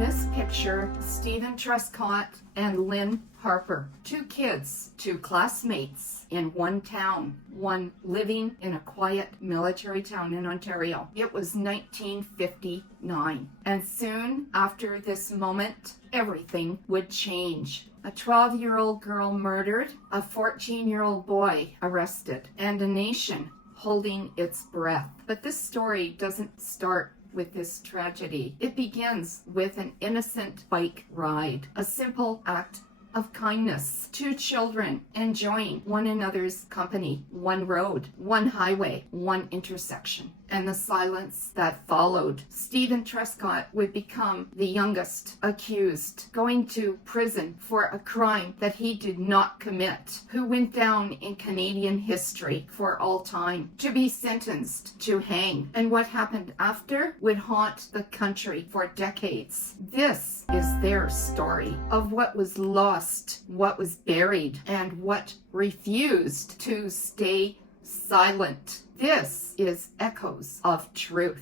this picture, Stephen Truscott and Lynne Harper, two kids, two classmates in one town, one living in a quiet military town in Ontario. It was 1959, and soon after this moment, everything would change. A 12-year-old girl murdered, a 14-year-old boy arrested, and a nation holding its breath. But this story doesn't start with this tragedy. It begins with an innocent bike ride, a simple act of kindness. Two children enjoying one another's company, one road, one highway, one intersection, and the silence that followed. Stephen Truscott would become the youngest accused, going to prison for a crime that he did not commit, who went down in Canadian history for all time, to be sentenced to hang. And what happened after would haunt the country for decades. This is their story of what was lost, what was buried, and what refused to stay silent. This is Echoes of Truth.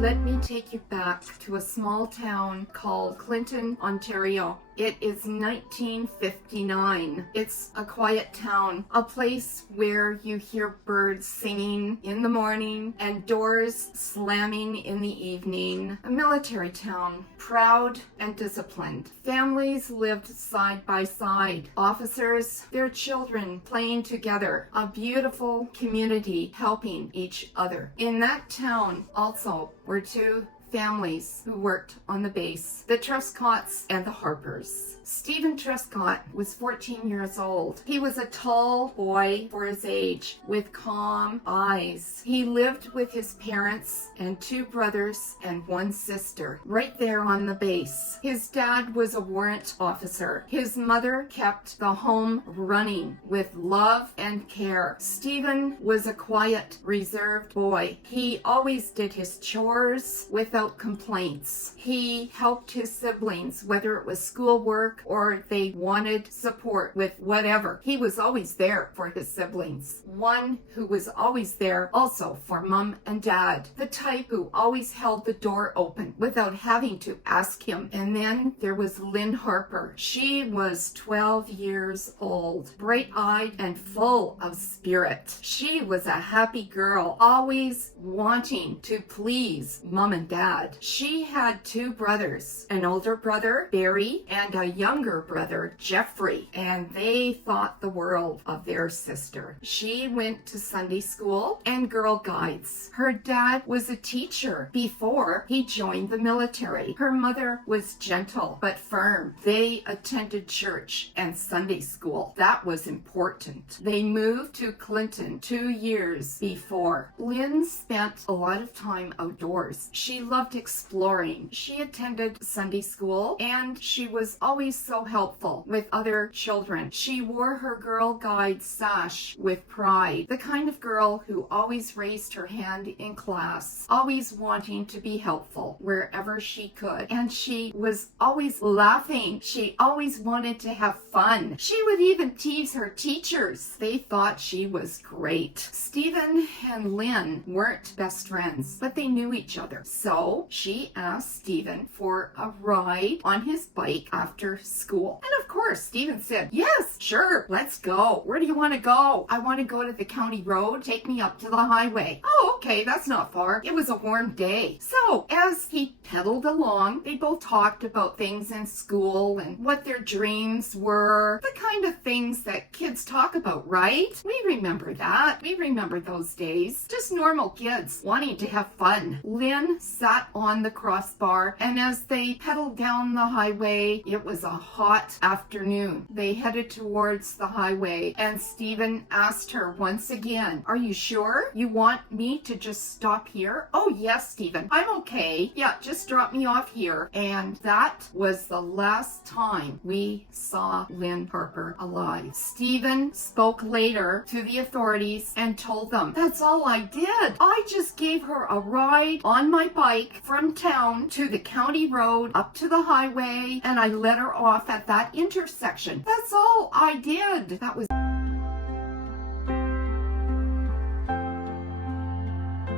Let me take you back to a small town called Clinton, Ontario. It is 1959. It's a quiet town, a place where you hear birds singing in the morning and doors slamming in the evening. A military town, proud and disciplined. Families lived side by side. Officers, their children playing together. A beautiful community helping each other. In that town also were two families who worked on the base, the Truscotts and the Harpers. Stephen Truscott was 14 years old. He was a tall boy for his age with calm eyes. He lived with his parents and two brothers and one sister right there on the base. His dad was a warrant officer. His mother kept the home running with love and care. Stephen was a quiet, reserved boy. He always did his chores without complaints. He helped his siblings, whether it was schoolwork or they wanted support with whatever. He was always there for his siblings. One who was always there also for mom and dad. The type who always held the door open without having to ask him. And then there was Lynne Harper. She was 12 years old, bright-eyed and full of spirit. She was a happy girl, always wanting to please mom and dad. She had two brothers, an older brother, Barry, and a younger brother, Jeffrey, and they thought the world of their sister. She went to Sunday school and Girl Guides. Her dad was a teacher before he joined the military. Her mother was gentle but firm. They attended church and Sunday school. That was important. They moved to Clinton 2 years before. Lynne spent a lot of time outdoors. She loved exploring. She attended Sunday school and she was always so helpful with other children. She wore her Girl Guide sash with pride, the kind of girl who always raised her hand in class, always wanting to be helpful wherever she could. And she was always laughing. She always wanted to have fun. She would even tease her teachers. They thought she was great. Stephen and Lynne weren't best friends, but they knew each other. So she asked Stephen for a ride on his bike after school. And of course, Stephen said, yes, sure, let's go. Where do you want to go? I want to go to the county road. Take me up to the highway. Oh, okay, that's not far. It was a warm day. So as he pedaled along, they both talked about things in school and what their dreams were. The kind of things that kids talk about, right? We remember that. We remember those days. Just normal kids wanting to have fun. Lynne sat sat on the crossbar, and as they pedaled down the highway, it was a hot afternoon. They headed towards the highway, and Stephen asked her once again, "Are you sure you want me to just stop here?" "Oh yes, Stephen, I'm okay. Yeah, just drop me off here." And that was the last time we saw Lynne Harper alive. Stephen spoke later to the authorities and told them, "That's all I did. I just gave her a ride on my bike from town to the county road up to the highway, and I let her off at that intersection. That's all I did." That was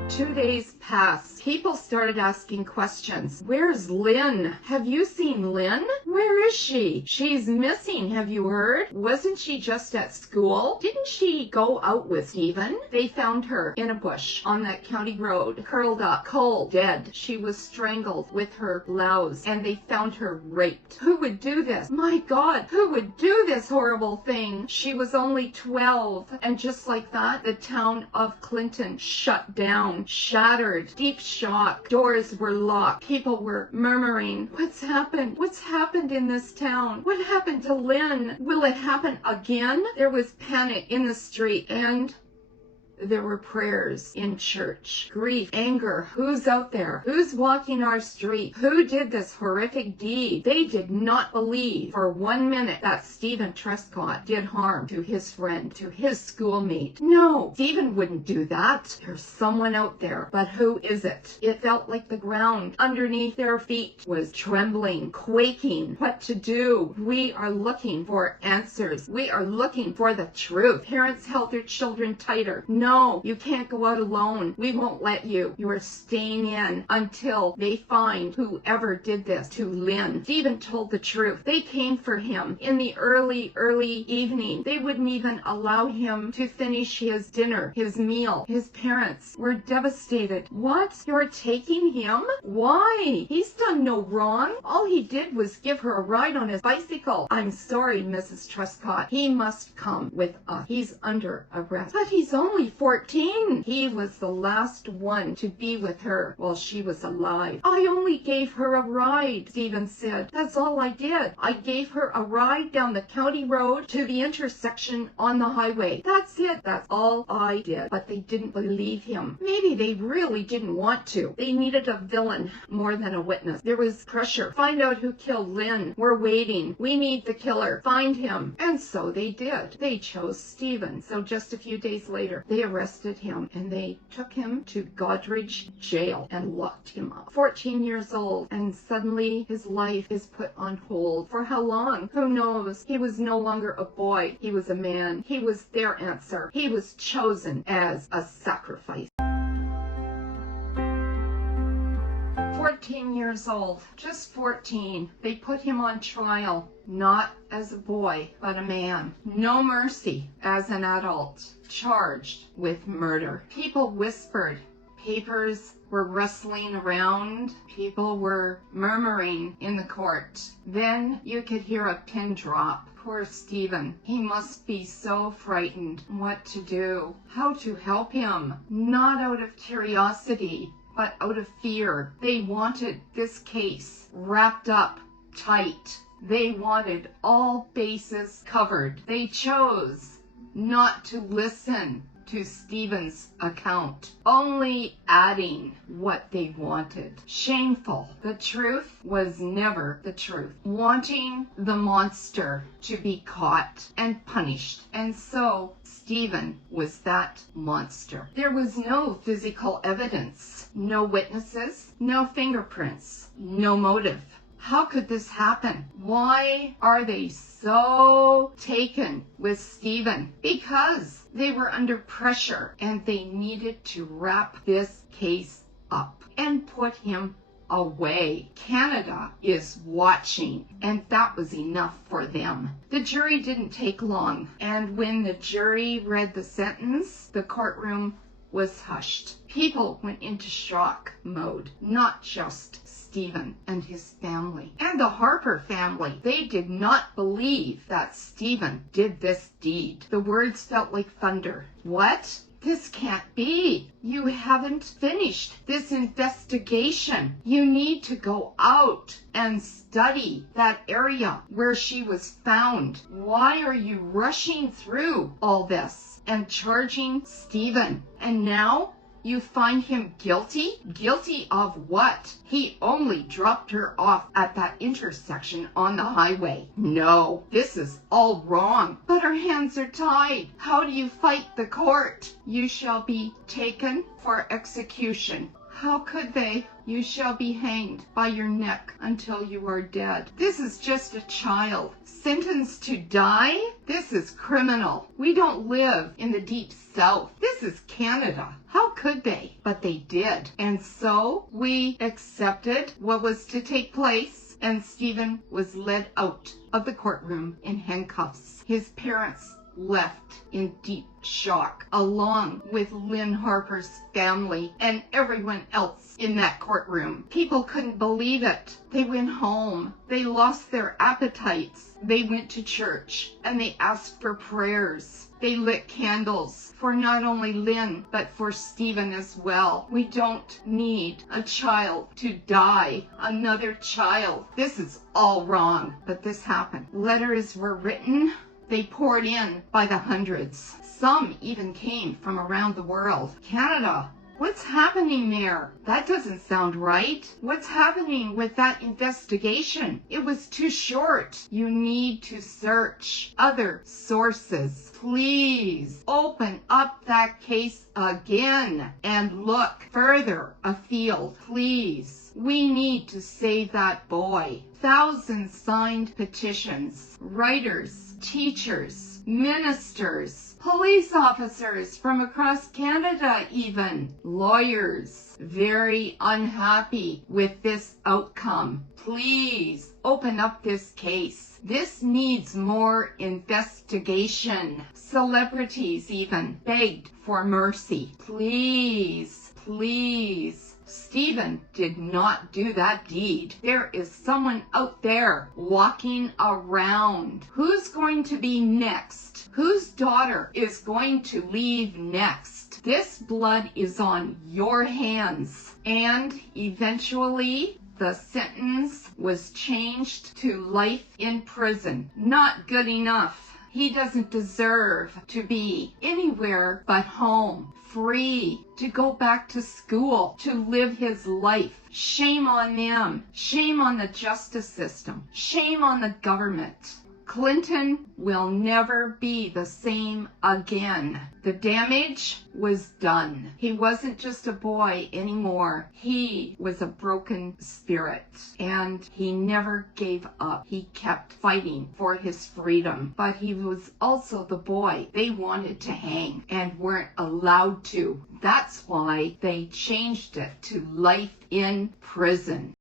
2 days passed. People started asking questions. "Where's Lynne? Have you seen Lynne? Where is she? She's missing. Have you heard? Wasn't she just at school? Didn't she go out with Stephen?" They found her in a bush on that county road, curled up, cold, dead. She was strangled with her blouse, and they found her raped. Who would do this? My God, who would do this horrible thing? She was only 12, and just like that, the town of Clinton shut down. Shattered, deep shock. Doors were locked. People were murmuring, "What's happened? What's happened in this town? What happened to Lynne? Will it happen again?" There was panic in the street, and there were prayers in church. Grief, anger. Who's out there? Who's walking our street? Who did this horrific deed? They did not believe for 1 minute that Stephen Truscott did harm to his friend, to his schoolmate. No, Stephen wouldn't do that. There's someone out there, but who is it? It felt like the ground underneath their feet was trembling, quaking. What to do? We are looking for answers. We are looking for the truth. Parents held their children tighter. "No, you can't go out alone. We won't let you. You are staying in until they find whoever did this to Lynne." Stephen told the truth. They came for him in the early evening. They wouldn't even allow him to finish his dinner, his meal. His parents were devastated. "What? You're taking him? Why? He's done no wrong. All he did was give her a ride on his bicycle." "I'm sorry, Mrs. Truscott. He must come with us. He's under arrest." "But he's only 14. He was the last one to be with her while she was alive." "I only gave her a ride," Stephen said. "That's all I did. I gave her a ride down the county road to the intersection on the highway. That's it. That's all I did." But they didn't believe him. Maybe they really didn't want to. They needed a villain more than a witness. There was pressure. "Find out who killed Lynne. We're waiting. We need the killer. Find him." And so they did. They chose Stephen. So just a few days later, they arrested him, and they took him to Godrich jail and locked him up. 14 years old, and suddenly his life is put on hold. For how long? Who knows? He was no longer a boy. He was a man. He was their answer. He was chosen as a sacrifice. 14 years old, just 14. They put him on trial, not as a boy, but a man. No mercy as an adult, charged with murder. People whispered. Papers were rustling around. People were murmuring in the court. Then you could hear a pin drop. Poor Stephen. He must be so frightened. What to do? How to help him? Not out of curiosity, but out of fear. They wanted this case wrapped up tight. They wanted all bases covered. They chose not to listen to Stephen's account, only adding what they wanted. Shameful. The truth was never the truth. Wanting the monster to be caught and punished. And so Stephen was that monster. There was no physical evidence, no witnesses, no fingerprints, no motive. How could this happen? Why are they so taken with Stephen? Because they were under pressure and they needed to wrap this case up and put him away. Canada is watching, and that was enough for them. The jury didn't take long, and when the jury read the sentence, the courtroom was hushed. People went into shock mode, not just Stephen and his family. And the Harper family, they did not believe that Stephen did this deed. The words felt like thunder. What? This can't be. You haven't finished this investigation. You need to go out and study that area where she was found. Why are you rushing through all this and charging Stephen? And now you find him guilty? Guilty of what? He only dropped her off at that intersection on the highway. No, this is all wrong. But her hands are tied. How do you fight the court? You shall be taken for execution. How could they? You shall be hanged by your neck until you are dead. This is just a child. Sentenced to die? This is criminal. We don't live in the deep south. This is Canada. How could they? But they did. And so we accepted what was to take place, and Stephen was led out of the courtroom in handcuffs. His parents left in deep shock, along with Lynne Harper's family and everyone else in that courtroom. People couldn't believe it. They went home. They lost their appetites. They went to church and they asked for prayers. They lit candles for not only Lynne, but for Stephen as well. We don't need a child to die. Another child. This is all wrong. But this happened. Letters were written. They poured in by the hundreds. Some even came from around the world. Canada, what's happening there? That doesn't sound right. What's happening with that investigation? It was too short. You need to search other sources. Please open up that case again and look further afield. Please. We need to save that boy. Thousands signed petitions. Writers, teachers, ministers, police officers from across Canada even, lawyers, very unhappy with this outcome. Please open up this case. This needs more investigation. Celebrities even begged for mercy. Please, please. Stephen did not do that deed. There is someone out there walking around. Who's going to be next? Whose daughter is going to leave next? This blood is on your hands. And eventually, the sentence was changed to life in prison. Not good enough. He doesn't deserve to be anywhere but home, free, to go back to school, to live his life. Shame on them. Shame on the justice system. Shame on the government. Clinton will never be the same again. The damage was done. He wasn't just a boy anymore. He was a broken spirit, and he never gave up. He kept fighting for his freedom, but he was also the boy they wanted to hang and weren't allowed to. That's why they changed it to life in prison.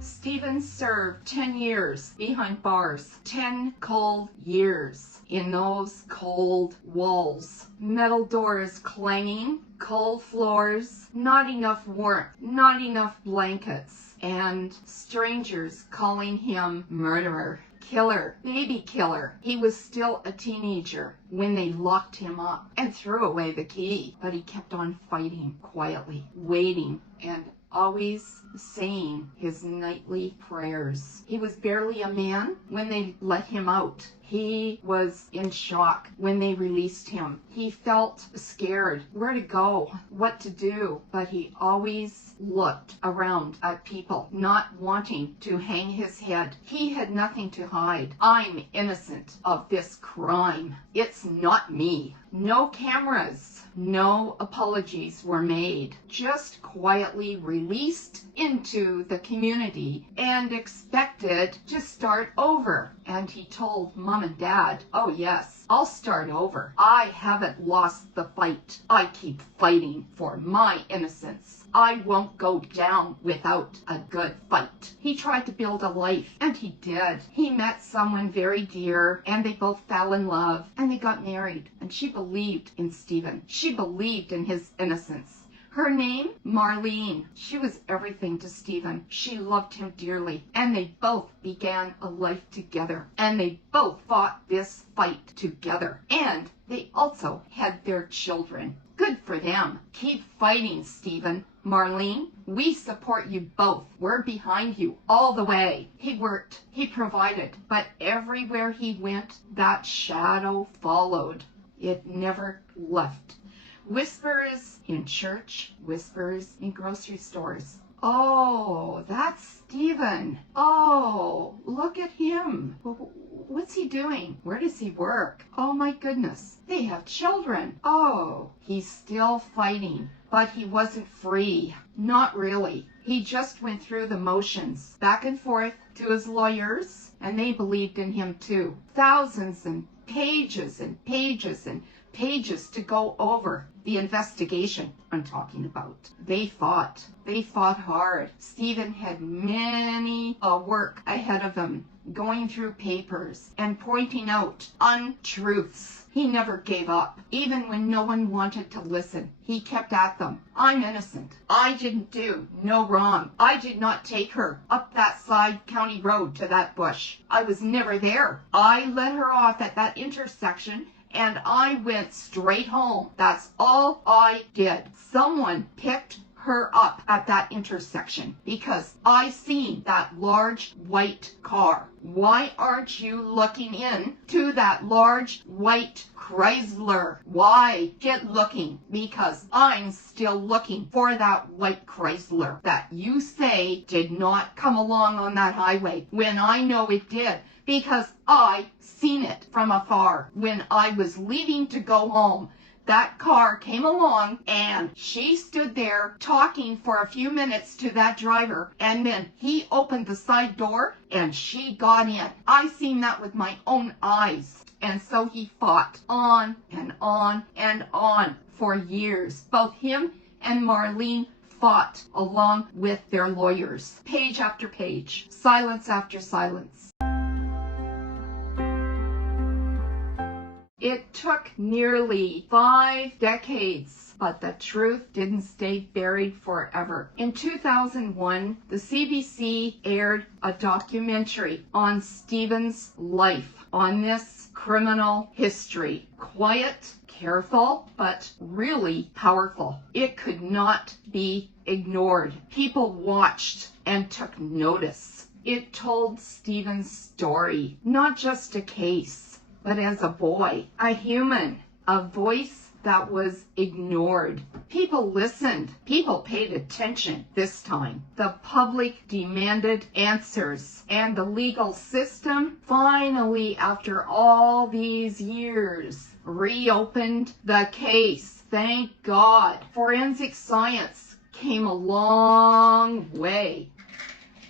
Stephen served 10 years behind bars. 10 cold years in those cold walls. Metal doors clanging, cold floors, not enough warmth, not enough blankets, and strangers calling him murderer. Killer, baby killer. He was still a teenager when they locked him up and threw away the key. But he kept on fighting quietly, waiting, and always saying his nightly prayers. He was barely a man when they let him out. He was in shock when they released him. He felt scared, where to go, what to do, but he always looked around at people, not wanting to hang his head. He had nothing to hide. I'm innocent of this crime. It's not me. No cameras. No apologies were made, just quietly released into the community and expected to start over. And he told Mom and Dad, oh yes, I'll start over. I haven't lost the fight. I keep fighting for my innocence. I won't go down without a good fight. He tried to build a life, and he did. He met someone very dear, and they both fell in love, and they got married. And she believed in Stephen. She believed in his innocence. Her name, Marlene. She was everything to Stephen. She loved him dearly, and they both began a life together, and they both fought this fight together, and they also had their children. Good for them. Keep fighting, Stephen. Marlene, we support you both. We're behind you all the way. He worked, he provided, but everywhere he went, that shadow followed. It never left. Whispers in church, whispers in grocery stores. Oh, that's Stephen. Oh, look at him. What's he doing? Where does he work? Oh my goodness. They have children. Oh, he's still fighting, but he wasn't free. Not really. He just went through the motions, back and forth to his lawyers, and they believed in him too. Thousands and pages and pages and pages to go over the investigation I'm talking about. They fought hard. Stephen had many work ahead of him, going through papers and pointing out untruths. He never gave up. Even when no one wanted to listen, he kept at them. I'm innocent. I didn't do no wrong. I did not take her up that side county road to that bush. I was never there. I let her off at that intersection and I went straight home. That's all I did. Someone picked her up at that intersection because I seen that large white car. Why aren't you looking in to that large white Chrysler? Why? Get looking, because I'm still looking for that white Chrysler that you say did not come along on that highway when I know it did, because I seen it from afar when I was leaving to go home. That car came along and she stood there talking for a few minutes to that driver, and then he opened the side door and she got in. I seen that with my own eyes. And so he fought on and on and on for years. Both him and Marlene fought along with their lawyers. Page after page, silence after silence. It took nearly 5 decades, but the truth didn't stay buried forever. In 2001, the CBC aired a documentary on Stephen's life, on this criminal history. Quiet, careful, but really powerful. It could not be ignored. People watched and took notice. It told Stephen's story, not just a case, but as a boy, a human, a voice that was ignored. People listened. People paid attention this time. The public demanded answers. And the legal system, finally, after all these years, reopened the case. Thank God. Forensic science came a long way.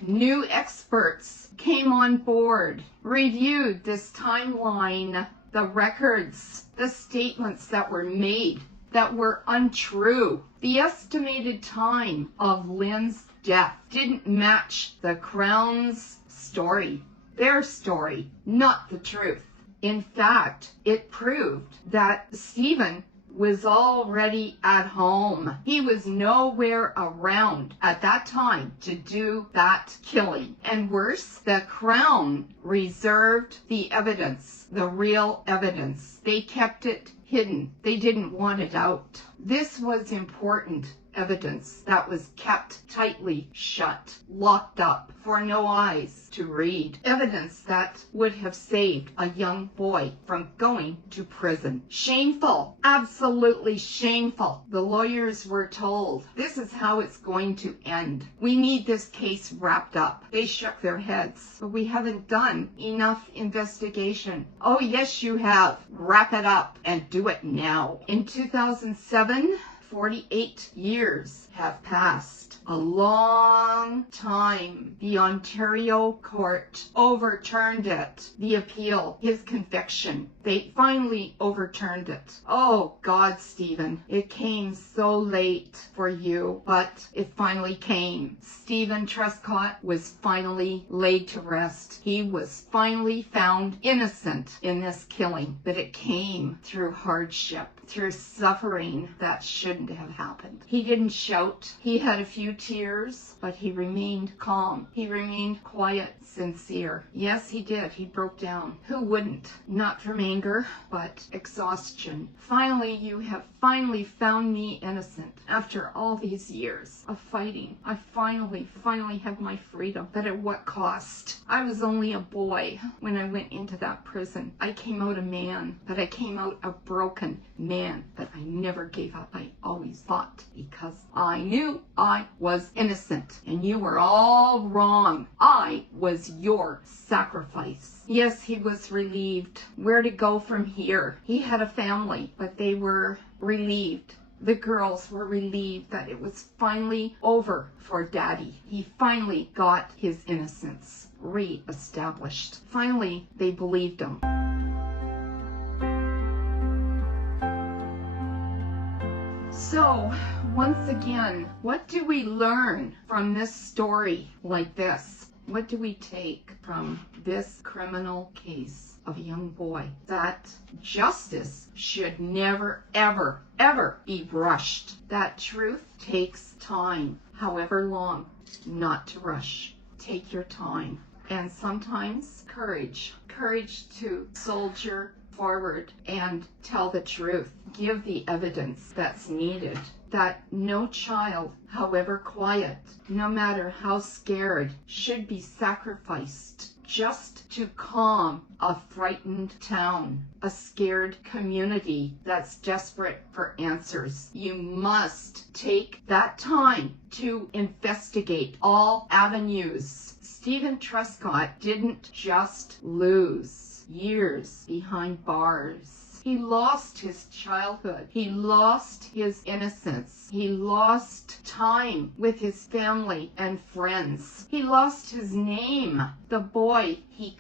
New experts came on board, reviewed this timeline, the records, the statements that were made that were untrue. The estimated time of Lynne's death didn't match the Crown's story, their story, not the truth. In fact, it proved that Stephen was already at home. He was nowhere around at that time to do that killing. And worse, the Crown reserved the evidence, the real evidence. They kept it hidden. They didn't want it out. This was important evidence that was kept tightly shut, locked up for no eyes to read. Evidence that would have saved a young boy from going to prison. Shameful, absolutely shameful. The lawyers were told, this is how it's going to end. We need this case wrapped up. They shook their heads. But we haven't done enough investigation. Oh yes, you have. Wrap it up and do it now. In 2007, 48 years have passed. A long time. The Ontario court overturned it. The appeal, his conviction. They finally overturned it. Oh God, Stephen, it came so late for you, but it finally came. Stephen Truscott was finally laid to rest. He was finally found innocent in this killing, but it came through hardship, through suffering that shouldn't couldn't have happened. He didn't shout. He had a few tears, but he remained calm. He remained quiet, sincere. Yes, he did. He broke down. Who wouldn't? Not from anger, but exhaustion. Finally, you have finally found me innocent. After all these years of fighting, I finally have my freedom. But at what cost? I was only a boy when I went into that prison. I came out a man, but I came out a broken man. But I never gave up. I always fought because I knew I was innocent and you were all wrong. I was your sacrifice. Yes, he was relieved. Where to go from here? He had a family, but they were relieved. The girls were relieved that it was finally over for Daddy. He finally got his innocence re-established. Finally, they believed him. So, once again, what do we learn from this story like this? What do we take from this criminal case of a young boy? That justice should never, ever, ever be rushed. That truth takes time, however long, not to rush. Take your time. And sometimes courage. Courage to soldier forward and tell the truth. Give the evidence that's needed. That no child, however quiet, no matter how scared, should be sacrificed just to calm a frightened town, a scared community that's desperate for answers. You must take that time to investigate all avenues. Stephen Truscott didn't just lose years behind bars. He lost his childhood. He lost his innocence. He lost time with his family and friends. He lost his name, the boy he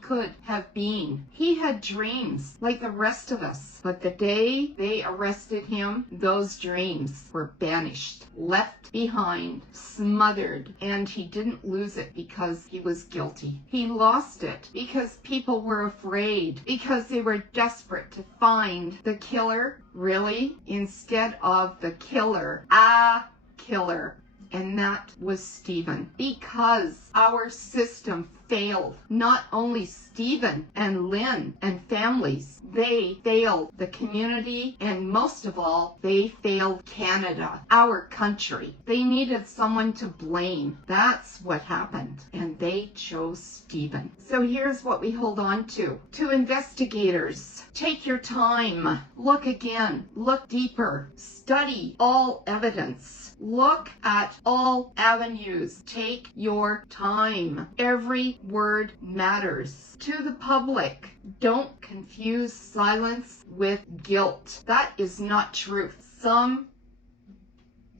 could have been. He had dreams like the rest of us, but the day they arrested him, those dreams were banished, left behind, smothered, and he didn't lose it because he was guilty. He lost it because people were afraid, because they were desperate to find the killer, really, instead of the killer, a killer. And that was Stephen. Because our system failed not only Stephen and Lynne and families, they failed the community, and most of all, they failed Canada, our country. They needed someone to blame. That's what happened. And they chose Stephen. So here's what we hold on to. To investigators, take your time. Look again. Look deeper. Study all evidence. Look at all avenues. Take your time. Every word matters. To the public, don't confuse silence with guilt. That is not truth. Some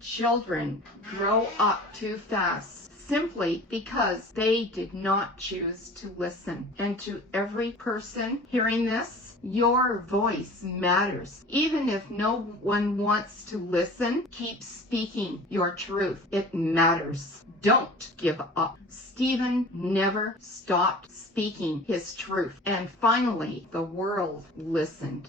children grow up too fast simply because they did not choose to listen. And to every person hearing this, your voice matters. Even if no one wants to listen, keep speaking your truth. It matters. Don't give up. Stephen never stopped speaking his truth. And finally, the world listened.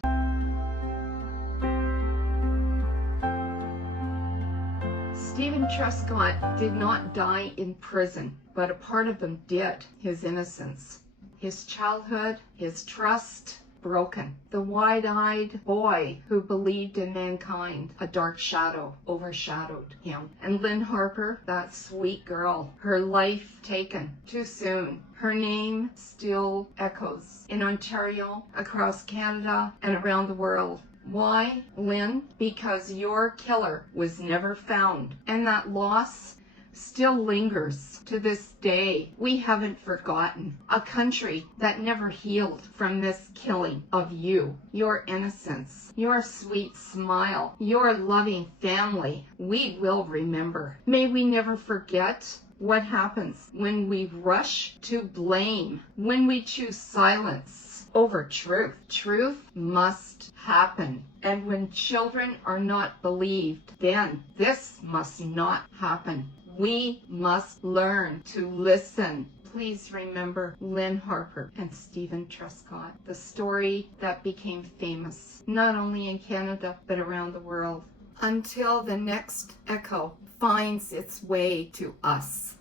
Stephen Truscott did not die in prison, but a part of him did. His innocence, his childhood, his trust, broken. The wide-eyed boy who believed in mankind, a dark shadow overshadowed him. And Lynne Harper, that sweet girl, her life taken too soon. Her name still echoes in Ontario, across Canada, and around the world. Why, Lynne? Because your killer was never found, and that loss still lingers to this day. We haven't forgotten. A country that never healed from this killing of you, your innocence, your sweet smile, your loving family. We will remember. May we never forget what happens when we rush to blame, when we choose silence over truth. Truth must happen. And when children are not believed, then this must not happen. We must learn to listen. Please remember Lynne Harper and Stephen Truscott, the story that became famous, not only in Canada, but around the world. until the next echo finds its way to us.